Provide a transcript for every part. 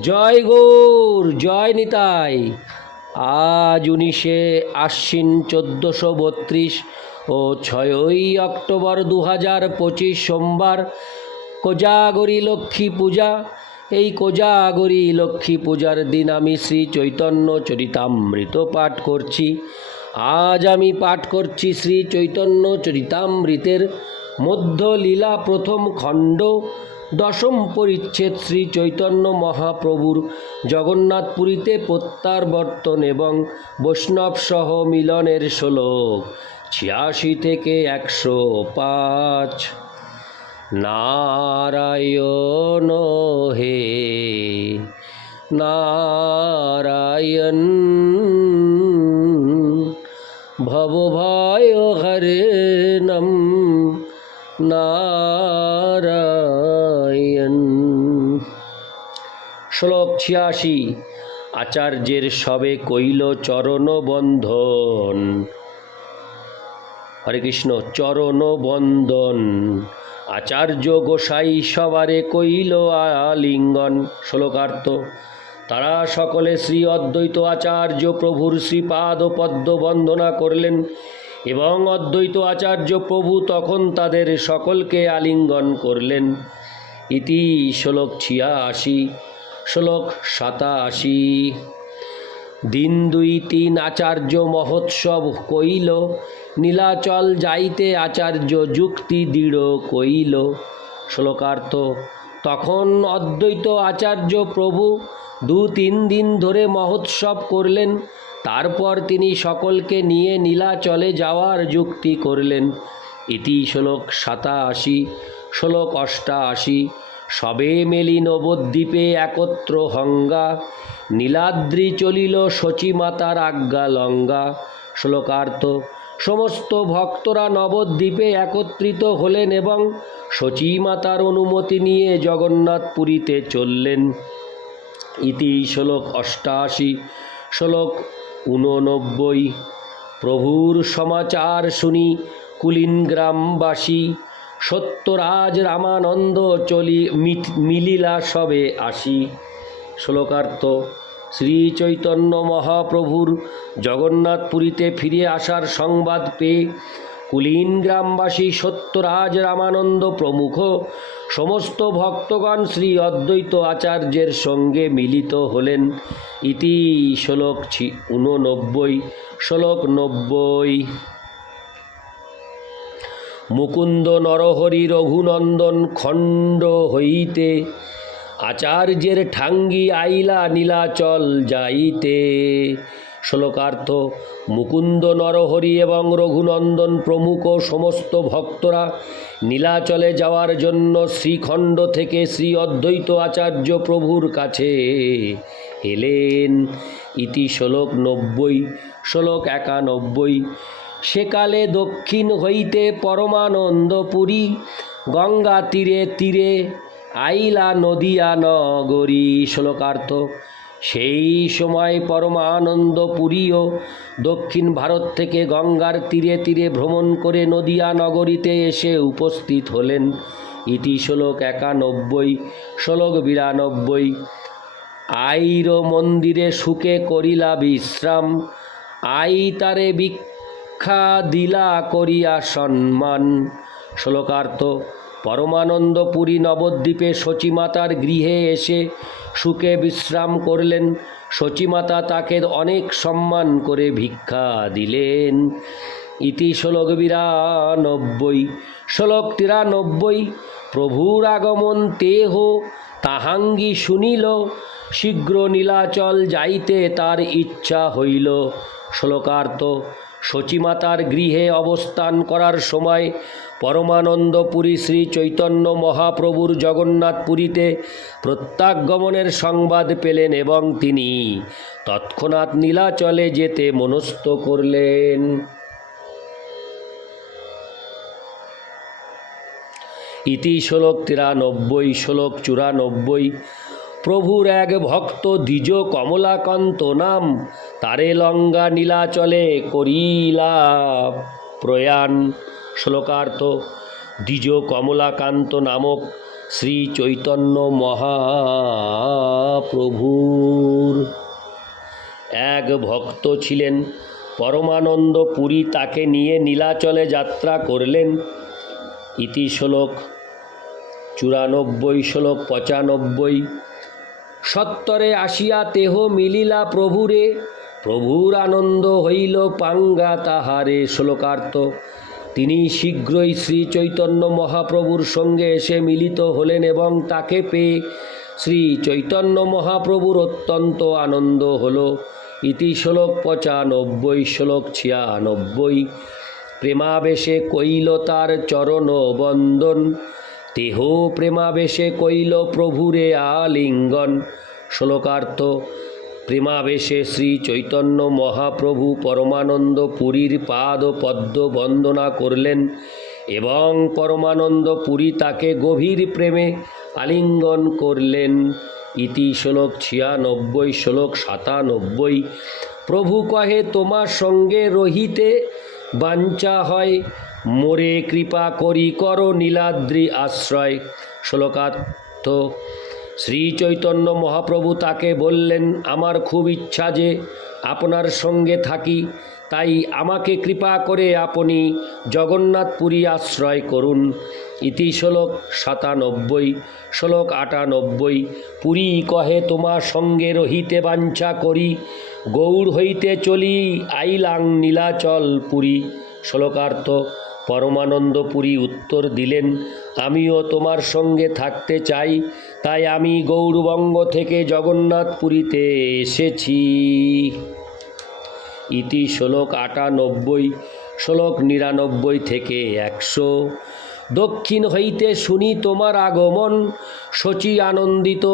জয় গৌর, জয় নিতাই। আজ উনিশে আশ্বিন চোদ্দোশো বত্রিশ ও ছয়ই অক্টোবর দু হাজার পঁচিশ সোমবার কোজাগরী লক্ষ্মী পূজা। এই কোজাগরী লক্ষ্মী পূজার দিন আমি শ্রী চৈতন্য চরিতামৃত পাঠ করছি। আজ আমি পাঠ করছি শ্রী চৈতন্য চরিতামৃতের মধ্য লীলা প্রথম খণ্ড। দশম পরিচ্ছেদ শ্রী চৈতন্য মহাপ্রভুর জগন্নাথপুরীতে প্রত্যাবর্তন এবং বৈষ্ণবসহ মিলনের শ্লোক, ছিয়াশি থেকে একশো পাঁচ। নারায়ণ হে নারায়ণ ছিয়াশি আচার্যের সবে কইল চরণ বন্ধন হরে কৃষ্ণ চরণ বন্দন আচার্য গোসাই সবারে কইল, আলিঙ্গন। শ্লোকার্থ, তারা সকলে শ্রী অদ্বৈত আচার্য প্রভুর শ্রীপাদ ও পদ্ম বন্দনা করলেন এবং অদ্বৈত আচার্য প্রভু তখন তাদের সকলকে আলিঙ্গন করলেন। ইতি শ্লোক ছিয়াশি। শ্লোক সাতাশি। দিন দুই তিন আচার্য মহোৎসব কইল, নীলাচল যাইতে আচার্য যুক্তি দৃঢ় কইল। শ্লোকার্থ, তখন অদ্বৈত আচার্য প্রভু দু তিন দিন ধরে মহোৎসব করলেন, তারপর তিনি সকলকে নিয়ে নীলাচলে যাওয়ার যুক্তি করলেন। ইতি শ্লোক সাতাশি, শ্লোক অষ্টাশি। সবে মেলি নবদ্বীপে একত্র হঙ্গা। নীলাদ্রি চলিল শচীমাতার আজ্ঞা লঙ্গা। শ্লোকার্থ, সমস্ত ভক্তরা নবদ্বীপে একত্রিত হলেন এবং শচীমাতার অনুমতি নিয়ে জগন্নাথপুরীতে চললেন। ইতি শ্লোক অষ্টাশি, শ্লোক ঊননব্বই। প্রভুর সমাচার শুনি কুলিন গ্রামবাসী সত্যরাজ রামানন্দ চলি মিলিলা সবে আসি। শ্লোকার্থ, শ্রী চৈতন্য মহাপ্রভুর জগন্নাথপুরীতে ফিরে আসার সংবাদ পেয়ে কুলীন গ্রামবাসী সত্যরাজ রামানন্দ প্রমুখ, সমস্ত ভক্তগণ শ্রী অদ্বৈত আচার্যের সঙ্গে মিলিত হলেন। ইতি শ্লোক ছি, ঊননব্বই, শ্লোক নব্বই। মুকুন্দ নরহরি রঘুনন্দন খণ্ড হইতে, আচার্যের ঠাঙ্গি আইলা নীলাচল যাইতে। শ্লোকার্থ, মুকুন্দ নরহরি এবং রঘুনন্দন প্রমুখ সমস্ত ভক্তরা নীলাচলে যাওয়ার জন্য শ্রীখণ্ড থেকে শ্রী অদ্বৈত আচার্য প্রভুর কাছে এলেন। ইতি শ্লোক নব্বই, শ্লোক একানব্বই। সেকালে দক্ষিণ হইতে পরমানন্দপুরী গঙ্গা তীরে তীরে আইলা নদিয়া নগরী শ্লোকার্থ। সেই সময় পরমানন্দপুরীও দক্ষিণ ভারত থেকে গঙ্গার তীরে তীরে ভ্রমণ করে নদিয়া নগরীতে এসে উপস্থিত হলেন। ইতি শ্লোক একানব্বই, শ্লোক বিরানব্বই। আইর মন্দিরে সুখে করিলা বিশ্রাম, আই তারে ভিক্ষা দিলা করিয়া সম্মান শ্লোকার্থ পরমানন্দ পুরী নবদ্বীপে শচীমাতার গৃহে এসে সুখে বিশ্রাম করলেন। শচীমাতা তাকে অনেক সম্মান করে ভিক্ষা দিলেন। ইতি শ্লোক বিরানব্বই। শ্লোক তিরানব্বই, প্রভুর আগমন তেহ তাহাঙ্গি শুনিল। শীঘ্র নীলাচল যাইতে তার ইচ্ছা হইল। শ্লোকার্থ শচীমাতার গৃহে অবস্থান করার সময় পরমানন্দপুরী শ্রী চৈতন্য মহাপ্রভুর জগন্নাথপুরীতে প্রত্যাগমনের সংবাদ পেলেন এবং তিনি তৎক্ষণাৎ নীলাচলে যেতে মনস্থ করলেন। ইতি শ্লোক তিরানব্বই, শ্লোক চুরানব্বই প্রভুর এক ভক্ত দ্বিজ কমলাকান্ত নাম, তারে লঙ্গা নীলাচলে করিলা প্রয়াণ। শ্লোকার্থ, দ্বিজ কমলাকান্ত নামক শ্রী চৈতন্য মহাপ্রভুর। এক ভক্ত ছিলেন, পরমানন্দ পুরী তাকে নিয়ে নীলাচলে যাত্রা করলেন। ইতি শ্লোক, চুরানব্বই শ্লোক পঁচানব্বই। সত্তরে আসিয়া তেহ মিলিলা প্রভুরে প্রভুর আনন্দ হইল পাঙ্গা তাহারে শ্লোকার্থ। তিনি শীঘ্রই শ্রী চৈতন্য মহাপ্রভুর সঙ্গে এসে মিলিত হলেন এবং তাকে পেয়ে শ্রী চৈতন্য মহাপ্রভুর অত্যন্ত আনন্দ হল। ইতি শ্লোক পঁচানব্বই, শ্লোক ছিয়ানব্বই। প্রেমাবেশে কইল তার চরণ বন্দন। দেহ প্রেমাবেশে কইল প্রভুরে আলিঙ্গন। শ্লোকার্থ, প্রেমাবেশে শ্রী চৈতন্য মহাপ্রভু পরমানন্দ পুরীর পাদ পদ্ম বন্দনা করলেন এবং পরমানন্দ পুরী তাকে গভীর প্রেমে আলিঙ্গন করলেন। ইতি শ্লোক ছিয়ানব্বই, শ্লোক সাতানব্বই, প্রভু কহে, তোমার সঙ্গে রহিতে বাঞ্চা হয়। মোরে কৃপা করি, কর নীলাদ্রি আশ্রয়। শ্লোকার্থ শ্রী চৈতন্য মহাপ্রভু তাকে বললেন, আমার খুব ইচ্ছা যে আপনার সঙ্গে থাকি, তাই আমাকে কৃপা করে আপনি জগন্নাথপুরী আশ্রয় করুন। ইতি শ্লোক সাতানব্বই, শ্লোক আটানব্বই, পুরী কহে তোমার সঙ্গে রহিতে বাঞ্ছা করি, গৌড় হইতে চলি আইলাং নীলাচল পুরী। শ্লোকার্থ পরমানন্দ পুরী উত্তর দিলেন, আমিও তোমার সঙ্গে থাকতে চাই, তাই আমি গৌরবঙ্গ থেকে জগন্নাথপুরীতে এসেছি। ইতি শ্লোক আটানব্বই, শ্লোক নিরানব্বই থেকে একশো দক্ষিণ হইতে শুনি তোমার আগমন, শচী আনন্দিত,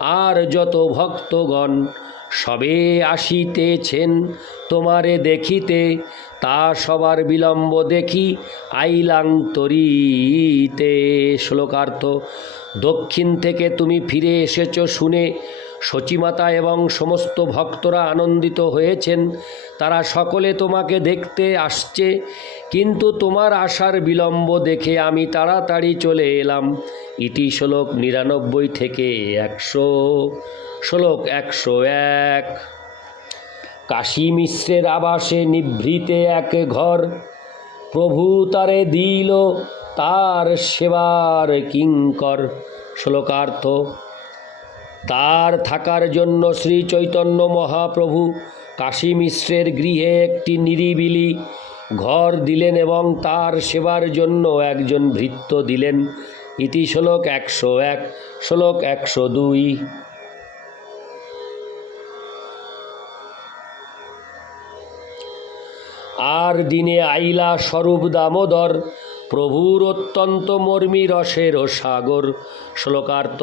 আর যত ভক্তগণ সবে আসিতেছেন তোমারে দেখিতে, তা সবার বিলম্ব দেখি আইলাং তরিতে শ্লোকার্থ, দক্ষিণ থেকে তুমি ফিরে এসেছ শুনে সচিমাতা এবং সমস্ত ভক্তরা আনন্দিত হয়েছেন। তারা সকলে তোমাকে দেখতে আসছে, কিন্তু তোমার আসার বিলম্ব দেখে আমি তাড়াতাড়ি চলে এলাম। ইতি শ্লোক নিরানব্বই থেকে একশো, শ্লোক একশো এক। কাশী মিশ্রের আবাসে নিভৃতে এক ঘর, প্রভু তারে দিল তার সেবার কিঙ্কর। শ্লোকার্থ তার থাকার জন্য শ্রী চৈতন্য মহাপ্রভু কাশী মিশ্রের গৃহে একটি নিরিবিলি ঘর দিলেন এবং তার সেবার জন্য একজন ভৃত্য দিলেন। ইতি শ্লোক একশো এক, শ্লোক একশো দুই। আর দিনে আইলা স্বরূপ দামোদর প্রভুর অত্যন্ত মর্মী রসের ও সাগর। শ্লোকার্ত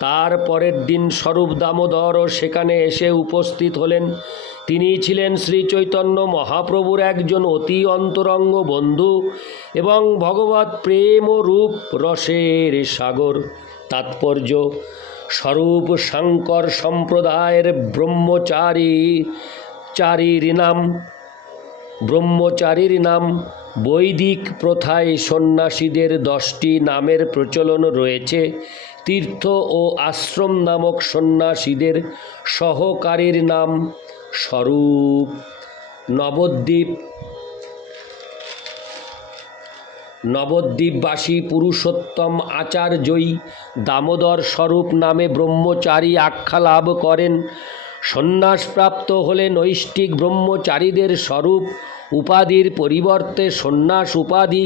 তার পরের দিন স্বরূপ দামোদরও সেখানে এসে উপস্থিত হলেন। তিনি ছিলেন শ্রী চৈতন্য মহাপ্রভুর একজন অতি অন্তরঙ্গ বন্ধু এবং ভগবত প্রেম ও রূপ রসের সাগর। তাৎপর্য, স্বরূপ শঙ্কর সম্প্রদায়ের ব্রহ্মচারী, চারীর নাম ব্রহ্মচারীর নাম বৈদিক প্রথায় সন্ন্যাসীদের দশটি নামের প্রচলন রয়েছে। তীর্থ ও আশ্রম নামক সন্ন্যাসীদের সহকারীর নাম স্বরূপ। নবদ্বীপ নবদ্বীপবাসী পুরুষোত্তম আচার্যই দামোদর স্বরূপ নামে ব্রহ্মচারী আখ্যা লাভ করেন। সন্ন্যাসপ্রাপ্ত হলে নৈষ্ঠিক ব্রহ্মচারীদের স্বরূপ উপাধির পরিবর্তে সন্ন্যাস উপাধি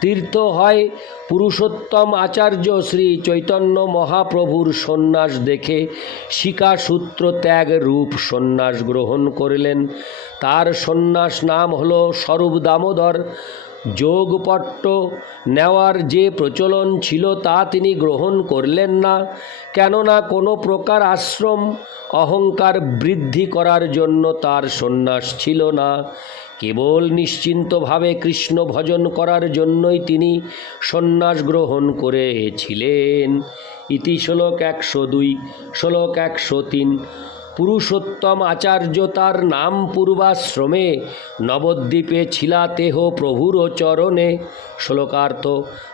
তীর্থ হয়। পুরুষোত্তম আচার্য শ্রী চৈতন্য মহাপ্রভুর সন্ন্যাস দেখে শিকাসূত্র ত্যাগ রূপ সন্ন্যাস গ্রহণ করলেন। তার সন্ন্যাস নাম হল স্বরূপ দামোদর। যোগপট্ট নেওয়ার যে প্রচলন ছিল তা তিনি গ্রহণ করলেন না, কেননা কোনো প্রকার আশ্রম অহংকার বৃদ্ধি করার জন্য তার সন্ন্যাস ছিল না। কেবল নিশ্চিন্তভাবে কৃষ্ণ ভজন করার জন্যই তিনি সন্ন্যাস গ্রহণ করেছিলেন। ইতি শ্লোক একশো দুই, শ্লোক একশো তিন পুরুষোত্তম আচার্য তার নাম পূর্বাশ্রমে। নবদ্বীপে ছিলা তেহ প্রভুর চরণে। শ্লোকার্থ,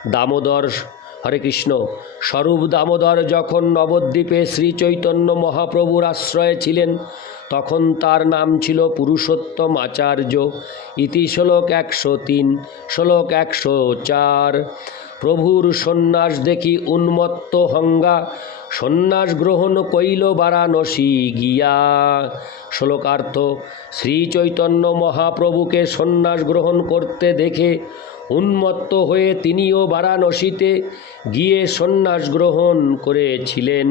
দামোদর, হরে কৃষ্ণ, স্বরূপ দামোদর যখন নবদ্বীপে শ্রী চৈতন্য মহাপ্রভুর আশ্রয়ে ছিলেন, তখন তার নাম ছিল পুরুষোত্তম আচার্য। ইতি শ্লোক একশো তিন, শ্লোক একশো চার। প্রভুর সন্ন্যাস দেখি উন্মত্ত হঙ্গা। সন্ন্যাস গ্রহণ কইল বারাণসী গিয়া। শ্লোকার্থ শ্রী চৈতন্য মহাপ্রভুকে সন্ন্যাস গ্রহণ করতে দেখে উন্মত্ত হয়ে তিনিও বারাণসীতে গিয়ে সন্ন্যাস গ্রহণ করেছিলেন।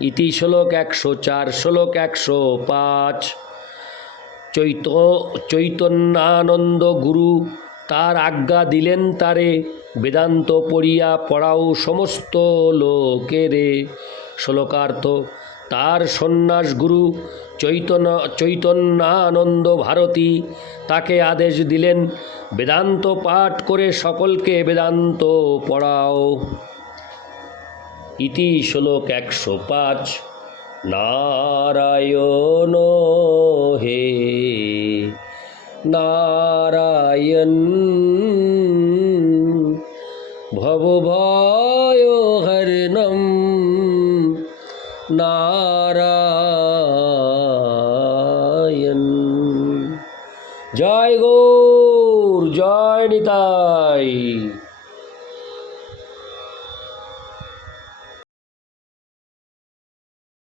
ইতি শ্লোক একশো চার, শ্লোক একশো পাঁচ। চৈত, চৈতন্যানন্দ গুরু তার আজ্ঞা দিলেন তারে বেদান্ত পড়িয়া পড়াও সমস্ত লোকেরে। শ্লোকার্থ, তার সন্ন্যাস গুরু চৈতন্য, চৈতন্যানন্দ ভারতী তাকে আদেশ দিলেন, বেদান্ত পাঠ করে সকলকে বেদান্ত পড়াও। ইতি শ্লোক একশো পাঁচ, নারায়ণ হে, নারায়ণ ভবভয়